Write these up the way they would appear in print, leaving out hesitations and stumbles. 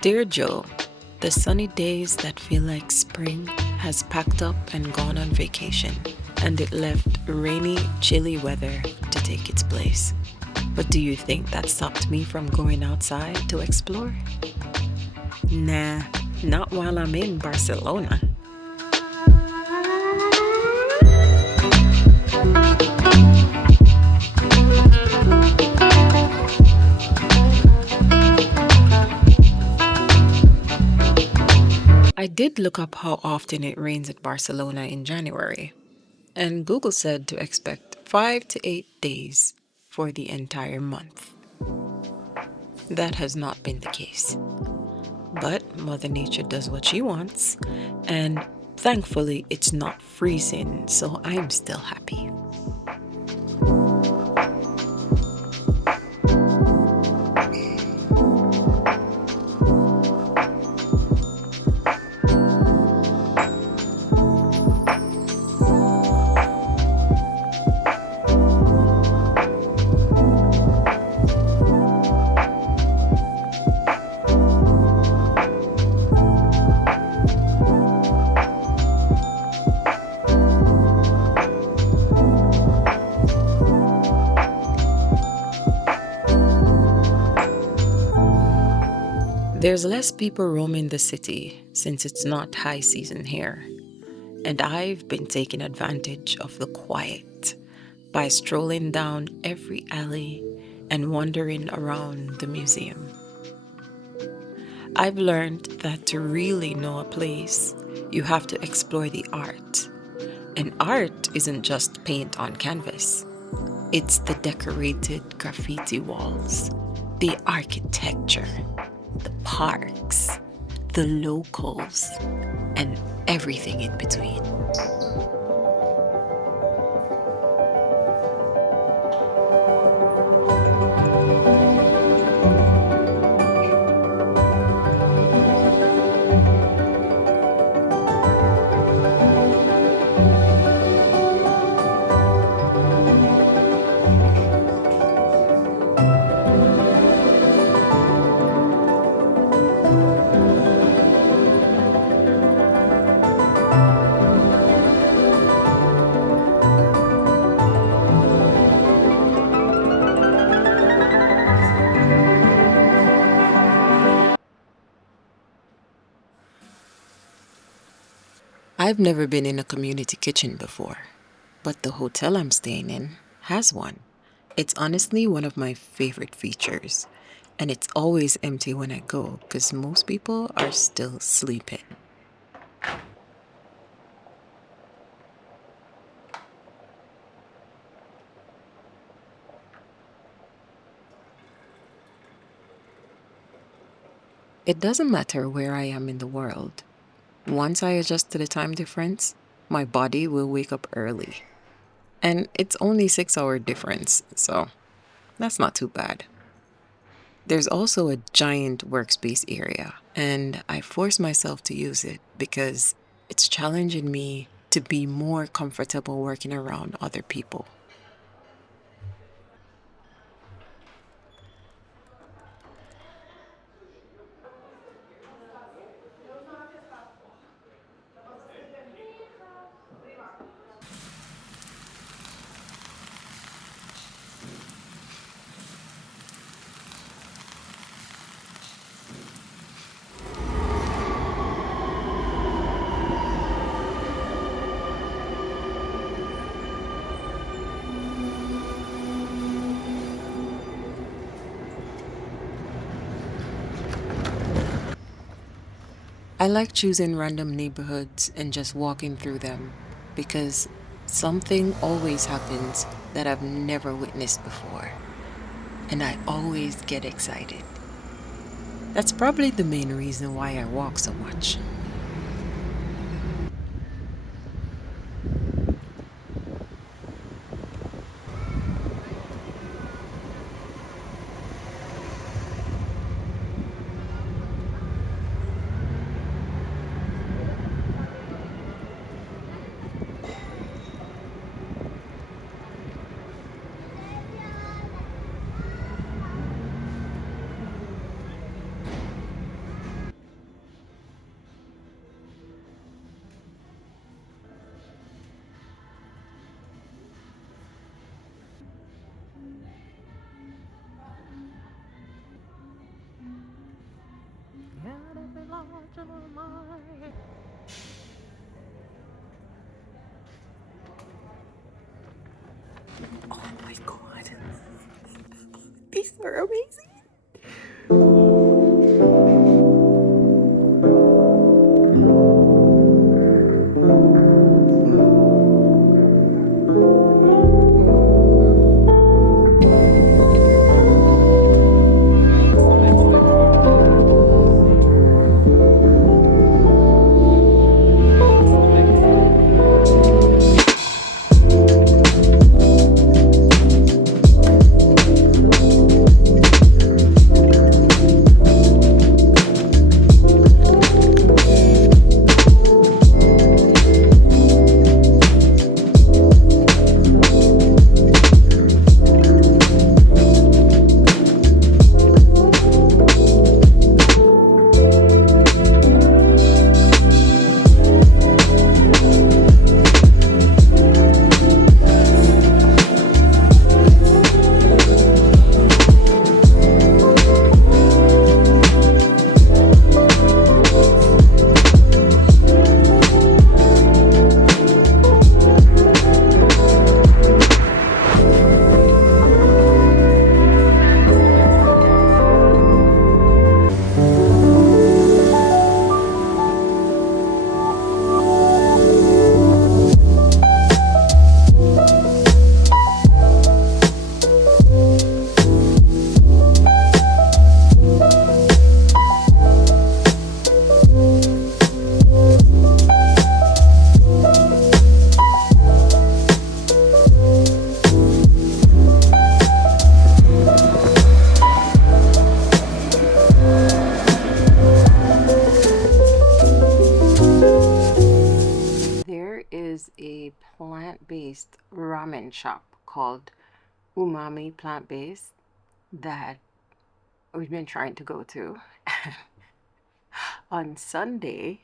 Dear Joe, the sunny days that feel like spring has packed up and gone on vacation, and it left rainy, chilly weather to take its place. But do you think that stopped me from going outside to explore? Nah, not while I'm in Barcelona. I did look up how often it rains in Barcelona in January, and Google said to expect 5 to 8 days for the entire month. That has not been the case. But Mother Nature does what she wants, and thankfully it's not freezing, so I'm still happy. There's less people roaming the city since it's not high season here, and I've been taking advantage of the quiet by strolling down every alley and wandering around the museum. I've learned that to really know a place, you have to explore the art. And art isn't just paint on canvas, it's the decorated graffiti walls, the architecture, the parks, the locals, and everything in between. I've never been in a community kitchen before, but the hotel I'm staying in has one. It's honestly one of my favorite features, and it's always empty when I go because most people are still sleeping. It doesn't matter where I am in the world. Once I adjust to the time difference, my body will wake up early. And it's only 6 hour difference, so that's not too bad. There's also a giant workspace area, and I force myself to use it because it's challenging me to be more comfortable working around other people. I like choosing random neighborhoods and just walking through them because something always happens that I've never witnessed before, and I always get excited. That's probably the main reason why I walk so much. Oh my god. These are amazing. There is a plant-based ramen shop called Umami Plant-Based that we've been trying to go to. On Sunday,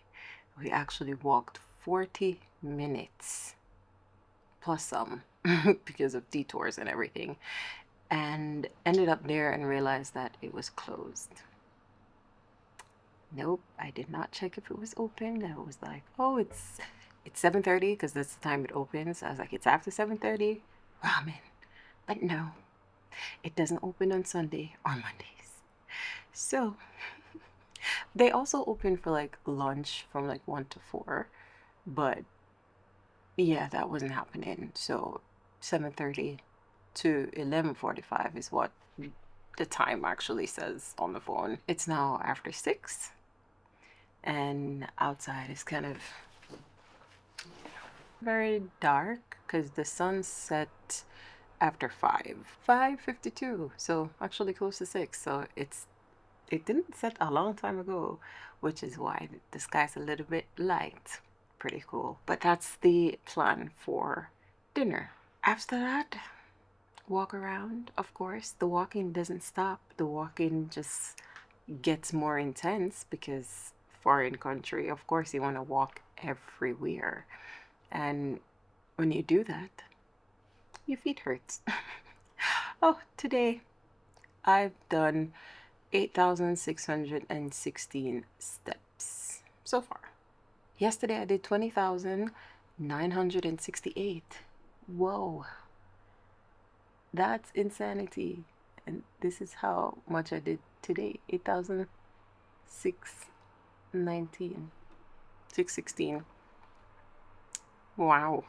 we actually walked 40 minutes plus some because of detours and everything, and ended up there and realized that it was closed. Nope, I did not check if it was open. I was like, oh, it's 7:30 because that's the time it opens. I was like, it's after 7:30 ramen. But no, it doesn't open on Sunday or Mondays. So they also open for like lunch from like 1 to 4, but yeah, that wasn't happening. So 7:30 to 11:45 is what the time actually says on the phone. It's now after 6, and outside is kind of very dark because the sun set after 5:52, so actually close to 6. So it didn't set a long time ago, which is why the sky's a little bit light. Pretty cool. But that's the plan for dinner. After that, walk around. Of course, the walking doesn't stop. The walking just gets more intense because foreign country, of course, you want to walk everywhere. And when you do that, your feet hurts. Oh, today I've done 8,616 steps so far. Yesterday I did 20,968. Whoa, that's insanity. And this is how much I did today. 8,619. 616. Wow.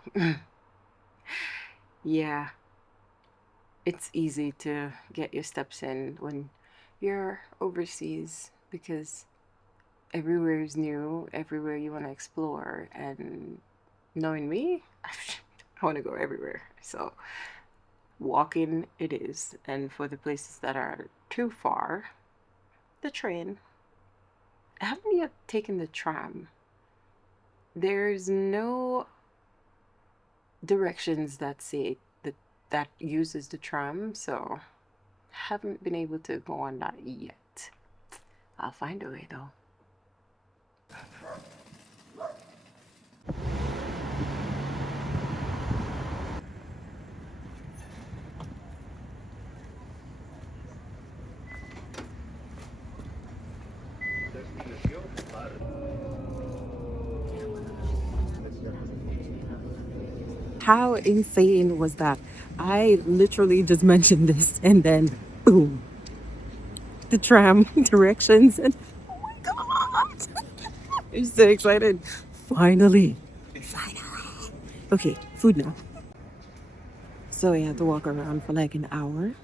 Yeah, it's easy to get your steps in when you're overseas because everywhere is new, everywhere you want to explore. And knowing me, I want to go everywhere. So walking it is. And for the places that are too far, the train. I haven't yet taken the tram. There's no directions that say that uses the tram, so haven't been able to go on that yet. I'll find a way though. How insane was that? I literally just mentioned this and then boom, the tram directions and oh my god. I'm so excited. Finally. Finally. Okay, food now. So we had to walk around for like an hour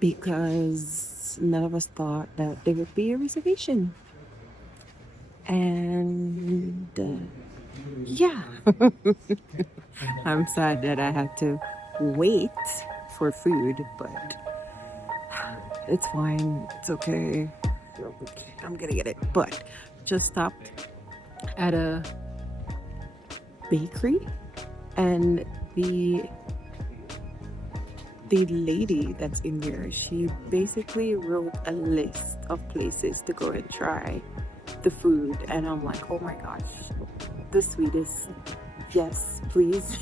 because none of us thought that there would be a reservation. And yeah, I'm sad that I had to wait for food, but it's fine. It's okay. I'm gonna get it. But just stopped at a bakery, and the lady that's in there, she basically wrote a list of places to go and try the food, and I'm like, oh my gosh, the sweetest. Yes, please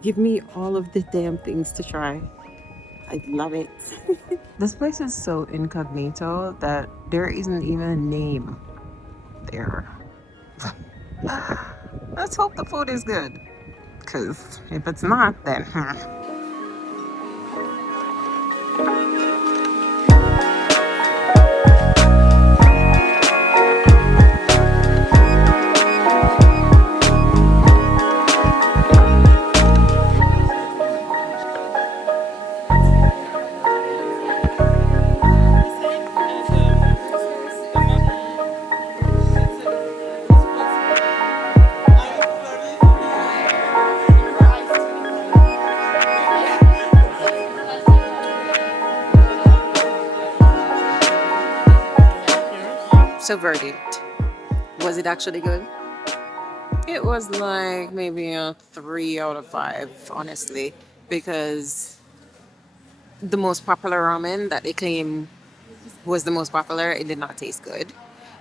give me all of the damn things to try. I love it. This place is so incognito that there isn't even a name there. Let's hope the food is good, because if it's not, then So verdict. Was it actually good? It was like maybe a 3 out of 5, honestly, because the most popular ramen that they claim was the most popular, it did not taste good.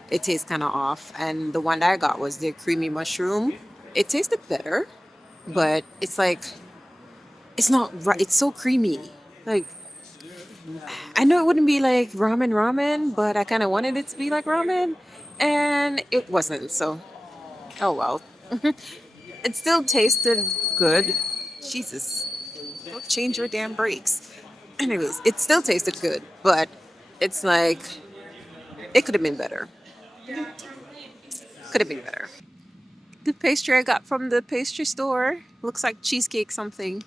It tastes kind of off. And the one that I got was the creamy mushroom. It tasted better, but it's like, it's not right. It's so creamy. Like, I know it wouldn't be like ramen, but I kind of wanted it to be like ramen. And it wasn't. So, oh well. It still tasted good. Jesus. Don't change your damn brakes. Anyways, it still tasted good, but it's like, it could have been better. Could have been better. The pastry I got from the pastry store looks like cheesecake something.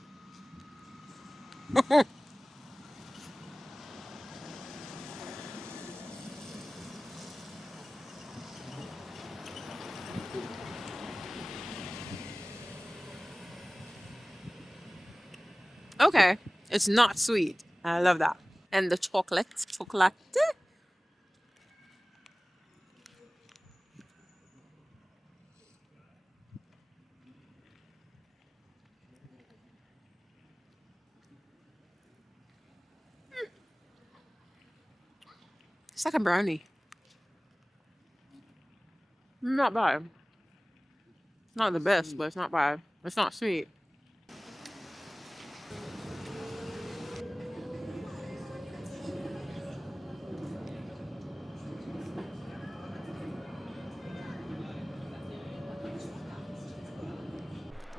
Okay. It's not sweet. I love that. And the chocolate. It's like a brownie. Not bad. Not the best, but it's not bad. It's not sweet.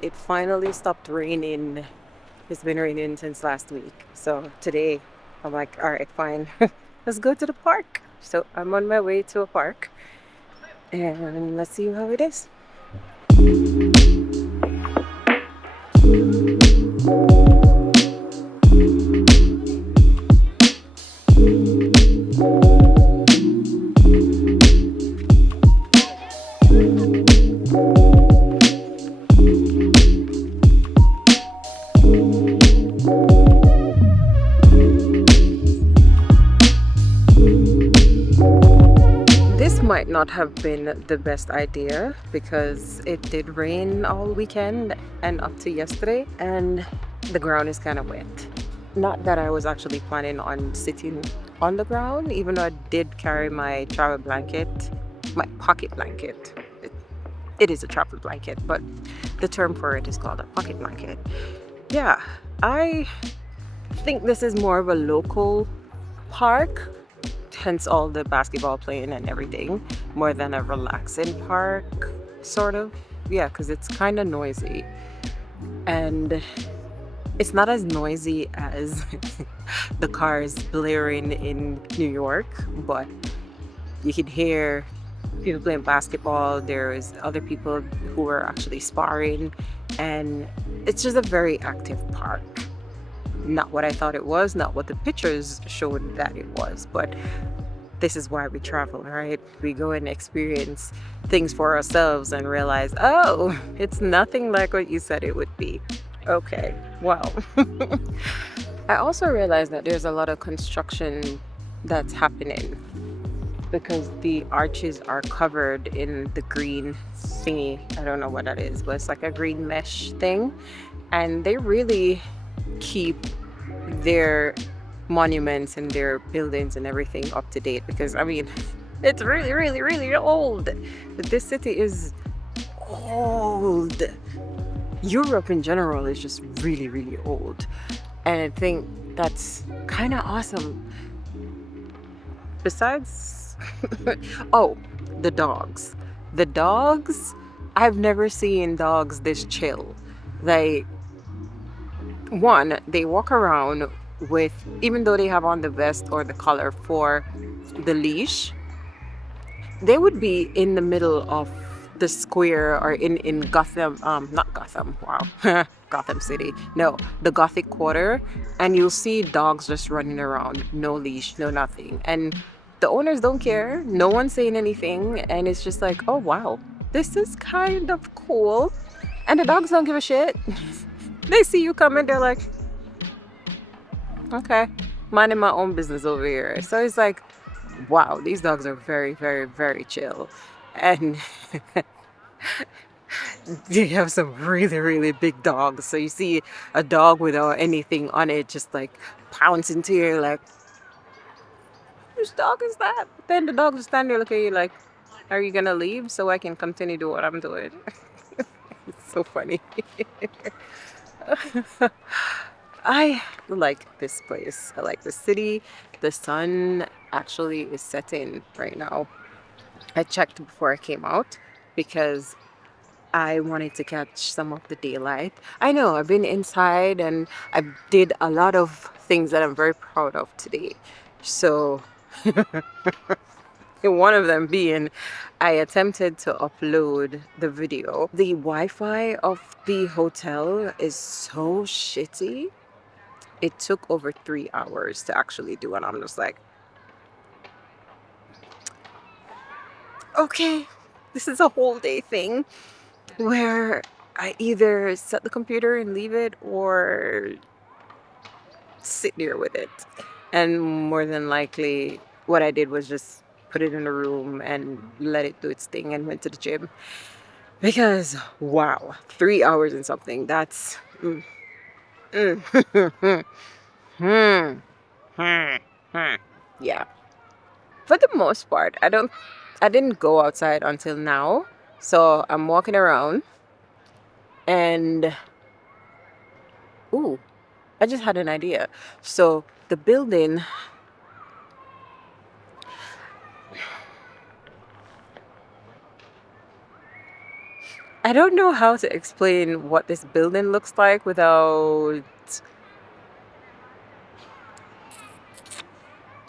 It finally stopped raining. It's been raining since last week. So today, I'm like, all right, fine. Let's go to the park. So I'm on my way to a park. And let's see how it is. Might not have been the best idea because it did rain all weekend and up to yesterday, and the ground is kind of wet. Not that I was actually planning on sitting on the ground, even though I did carry my travel blanket, my pocket blanket. It is a travel blanket, but the term for it is called a pocket blanket. Yeah, I think this is more of a local park. hence all the basketball playing and everything, more than a relaxing park, sort of. Yeah, because it's kind of noisy. And it's not as noisy as the cars blaring in New York, but you can hear people playing basketball. There's other people who are actually sparring, and it's just a very active park. Not what I thought it was, not what the pictures showed that it was, but this is why we travel, right? We go and experience things for ourselves and realize, oh, it's nothing like what you said it would be. Okay, well, I also realized that there's a lot of construction that's happening because the arches are covered in the green thingy. I don't know what that is, but it's like a green mesh thing. And they really keep their monuments and their buildings and everything up to date because, I mean, it's really, really, really old. This city is old. Europe in general is just really, really old. And I think that's kind of awesome. Besides, oh, the dogs. The dogs, I've never seen dogs this chill. Like, one, they walk around with, even though they have on the vest or the collar for the leash, they would be in the middle of the square or in Gotham, not Gotham, wow, Gotham City, no, the Gothic quarter, and you'll see dogs just running around, no leash, no nothing, and the owners don't care, no one's saying anything, and it's just like, oh wow, this is kind of cool, and the dogs don't give a shit. They see you coming, they're like, okay, minding my own business over here. So it's like, wow, these dogs are very, very, very chill. And they have some really, really big dogs. So you see a dog without anything on it, just like pounce into you, like, whose dog is that? Then the dog will stand there looking at you like, are you gonna leave so I can continue to do what I'm doing? It's so funny. I like this place. I like the city. The sun actually is setting right now. I checked before I came out because I wanted to catch some of the daylight. I know I've been inside and I did a lot of things that I'm very proud of today. So, one of them being I attempted to upload the video. The Wi-Fi of the hotel is so shitty. It took over 3 hours to actually do it. I'm just like, okay, this is a whole day thing where I either set the computer and leave it or sit there with it. And more than likely, what I did was just put it in a room and let it do its thing and went to the gym. Because, wow, 3 hours and something, that's... Hmm. Yeah. For the most part, I didn't go outside until now. So I'm walking around and ooh, I just had an idea. So the building, I don't know how to explain what this building looks like without,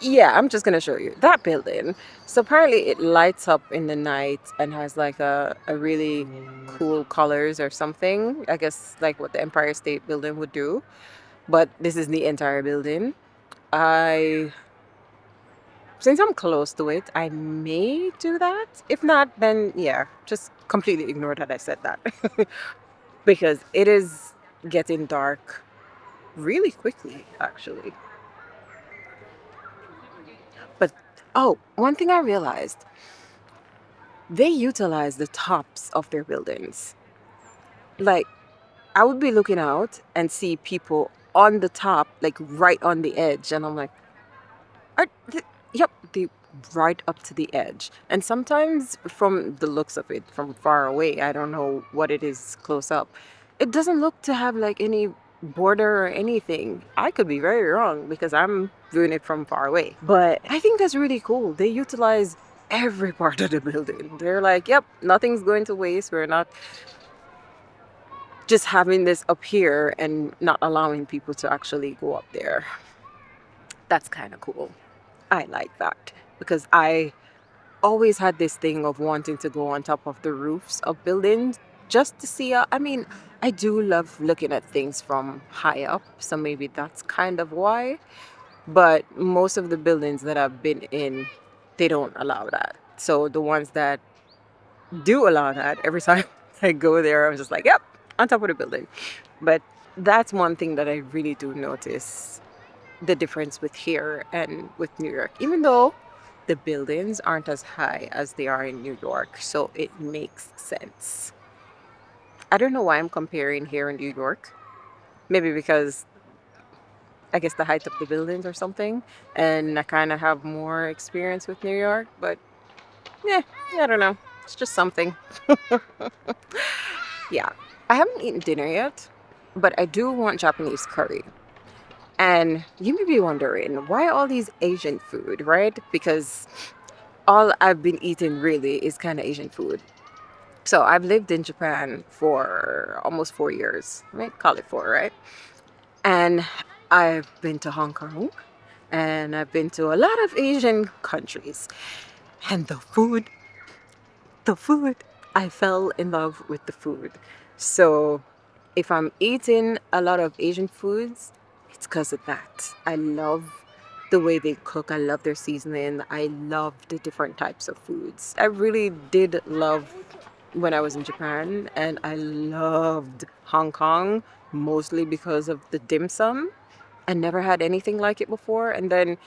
yeah, I'm just gonna show you that building. So apparently it lights up in the night and has like a really cool colors or something. I guess like what the Empire State Building would do. But this is the entire building. I Since I'm close to it, I may do that. If not, then yeah, just completely ignore that I said that. Because it is getting dark really quickly, actually. But oh, one thing I realized, they utilize the tops of their buildings. Like, I would be looking out and see people on the top, like right on the edge, and I'm like, yep, the right up to the edge. And sometimes from the looks of it from far away, I don't know what it is close up. It doesn't look to have like any border or anything. I could be very wrong because I'm viewing it from far away. But I think that's really cool. They utilize every part of the building. They're like, yep, nothing's going to waste. We're not just having this up here and not allowing people to actually go up there. That's kind of cool. I like that because I always had this thing of wanting to go on top of the roofs of buildings just to see. I mean, I do love looking at things from high up, so maybe that's kind of why. But most of the buildings that I've been in, they don't allow that. So the ones that do allow that, every time I go there, I'm just like, yep, on top of the building. But that's one thing that I really do notice the difference with here and with New York, even though the buildings aren't as high as they are in New York. So it makes sense. I don't know why I'm comparing here in New York. Maybe because I guess the height of the buildings or something. And I kind of have more experience with New York. But yeah, I don't know. It's just something. Yeah. I haven't eaten dinner yet, but I do want Japanese curry. And you may be wondering, why all these Asian food, right? Because all I've been eating really is kind of Asian food. So I've lived in Japan for almost 4 years. I mean, call it four, right? And I've been to Hong Kong and I've been to a lot of Asian countries. And the food, I fell in love with the food. So if I'm eating a lot of Asian foods, it's because of that. I love the way they cook. I love their seasoning. I love the different types of foods. I really did love when I was in Japan, and I loved Hong Kong mostly because of the dim sum. I never had anything like it before, and then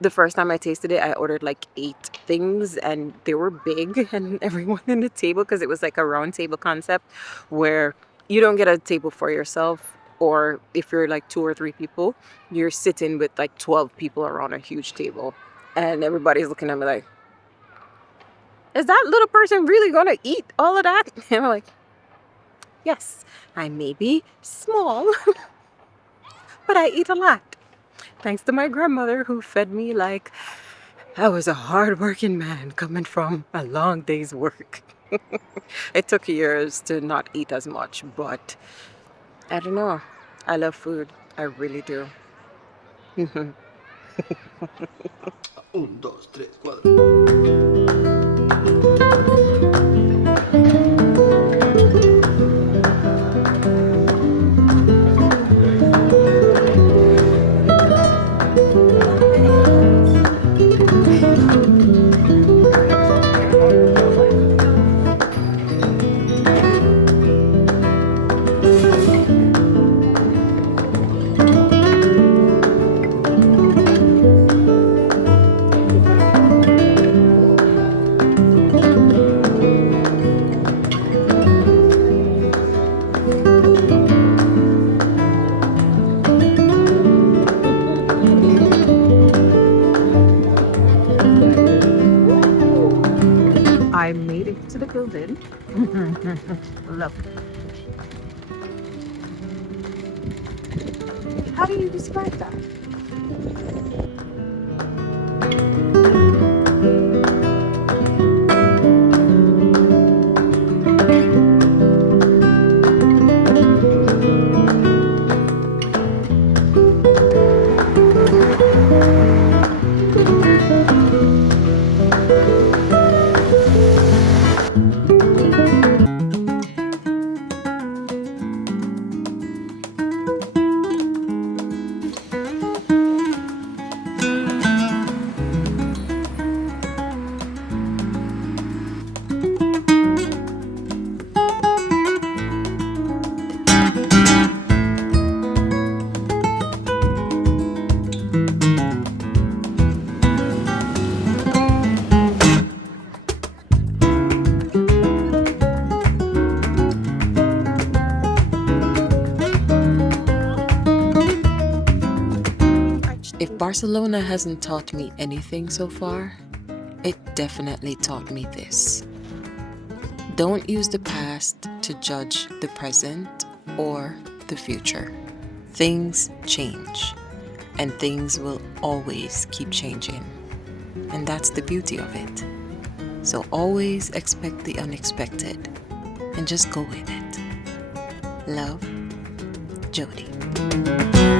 the first time I tasted it, I ordered like 8 things and they were big, and everyone in the table, because it was like a round table concept where you don't get a table for yourself, or if you're like 2 or 3 people, you're sitting with like 12 people around a huge table. And everybody's looking at me like, is that little person really gonna eat all of that? And I'm like, yes, I may be small, but I eat a lot. Thanks to my grandmother who fed me like I was a hard-working man coming from a long day's work. It took years to not eat as much, but I don't know. I love food. I really do. Un, dos, tres, cuatro. I made it to the building. Look. How do you describe that? If Barcelona hasn't taught me anything so far, it definitely taught me this. Don't use the past to judge the present or the future. Things change, and things will always keep changing. And that's the beauty of it. So always expect the unexpected and just go with it. Love, Jody.